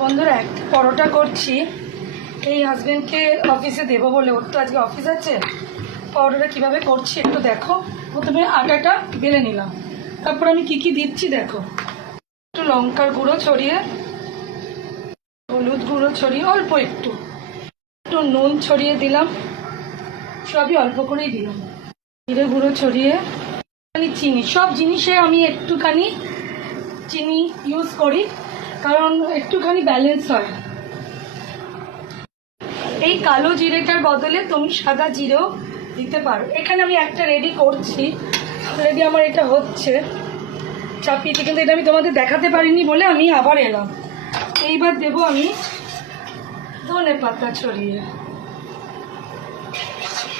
বন্ধুরা একটা পরোটা করছি এই হাজবেন্ডকে অফিসে দেবো বলে, ওর তো আজকে অফিস আছে। পরোটাটা কীভাবে করছি একটু দেখো। প্রথমে আটাটা বেলে নিলাম, তারপর আমি কি দিচ্ছি দেখো। একটু লঙ্কার গুঁড়ো ছড়িয়ে, হলুদ গুঁড়ো ছড়িয়ে, অল্প একটু একটু নুন ছড়িয়ে দিলাম, সবই অল্প করেই দিলাম। জিরে গুঁড়ো ছড়িয়ে, চিনি, সব জিনিসে আমি একটুখানি চিনি ইউজ করি কারণ একটুখানি ব্যালেন্স হয়। এই কালো জিরেটার বদলে তুমি সাদা জিরেও দিতে পারো। এখানে আমি একটা রেডি করছি, রেডি আমার এটা হচ্ছে চাপিয়ে, কিন্তু এটা আমি তোমাদের দেখাতে পারিনি বলে আমি আবার এলাম। এইবার দেবো আমি ধনে পাতা ছড়িয়ে,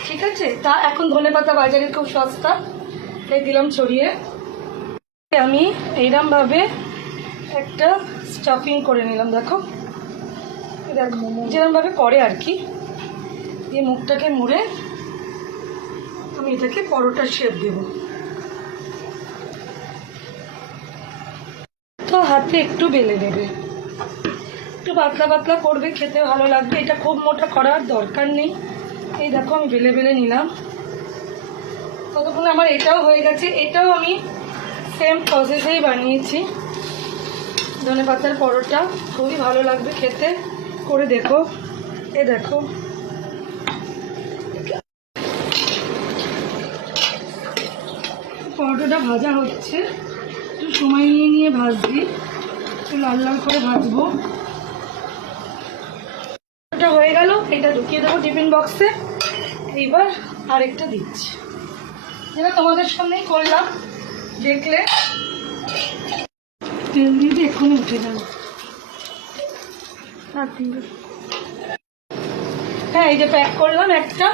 ঠিক আছে। তা এখন ধনে পাতা বাজারে খুব সস্তা, তাই দিলাম ছড়িয়ে। আমি এইরকমভাবে একটা স্টাফিং করে নিলাম, দেখো যেরকমভাবে করে আর কি। দিয়ে মুখটাকে মুড়ে আমি এটাকে পরোটার শেপ দেব। তো হাতে একটু বেলে দেবে, একটু পাতলা পাতলা করবে, খেতে ভালো লাগবে। এটা খুব মোটা করার দরকার নেই। এই দেখো আমি বেলে বেলে নিলাম। ততক্ষণে আমার এটাও হয়ে গেছে। এটাও আমি সেম প্রসেসেই বানিয়েছি। ধনে পাতার পরোটা খুবই ভালো লাগবে খেতে, করে দেখো। এ দেখো পরোটাটা ভাজা হচ্ছে, একটু সময় নিয়ে নিয়ে ভাজবি, একটু লাল লাল করে ভাজবো। এটা হয়ে গেল, এটা ঢুকিয়ে দেবো টিফিন বক্সে। এইবার আরেকটা দিচ্ছি, যেটা তোমাদের সামনেই করলাম, দেখলে। তেল দিয়ে এক্ষুনি উঠে যাবে। হ্যাঁ, এই যে প্যাক করলাম একটা,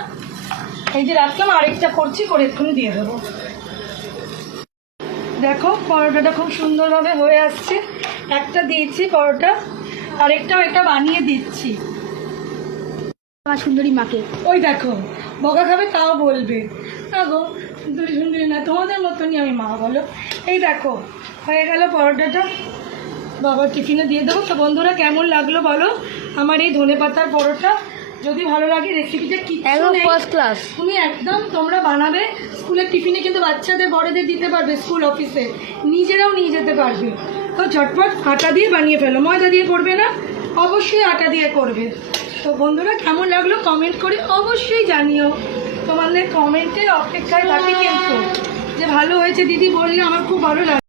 এই যে রাখলাম, আরেকটা করছি, করে এক্ষুনি দিয়ে দেবো। দেখো পরোটাটা খুব সুন্দরভাবে হয়ে আসছে। একটা দিয়েছি পরোটা, আরেকটাও এটা বানিয়ে দিচ্ছি আমার সুন্দরী মাকে। ওই দেখো বকা খাবে তাও বলবে না গো সুন্দরী সুন্দরী না, তোমাদের মতনই আমি মা, বলো। এই দেখো হয়ে গেল পরোটাটা, বাবার টিফিনে দিয়ে দেবো। তো বন্ধুরা কেমন লাগলো বলো আমার এই ধনেপাতার পরোটা? যদি ভালো লাগে রেসিপিটা কিচ্ছু নেই, ফার্স্ট ক্লাস, তুমি একদম তোমরা বানাবে, স্কুলের টিফিনে কিন্তু বাচ্চাদের বড়দের দিতে পারবে, স্কুল অফিসে নিজেরাও নিয়ে যেতে পারবে। তো ঝটপট আটা দিয়ে বানিয়ে ফেলো, ময়দা দিয়ে করবে না, অবশ্যই আটা দিয়ে করবে। তো বন্ধুরা কেমন লাগলো কমেন্ট করে অবশ্যই জানিও, তোমাদের কমেন্টের অপেক্ষায় থাকি কিন্তু। যে ভালো হয়েছে দিদি বললে আমার খুব ভালো লাগে।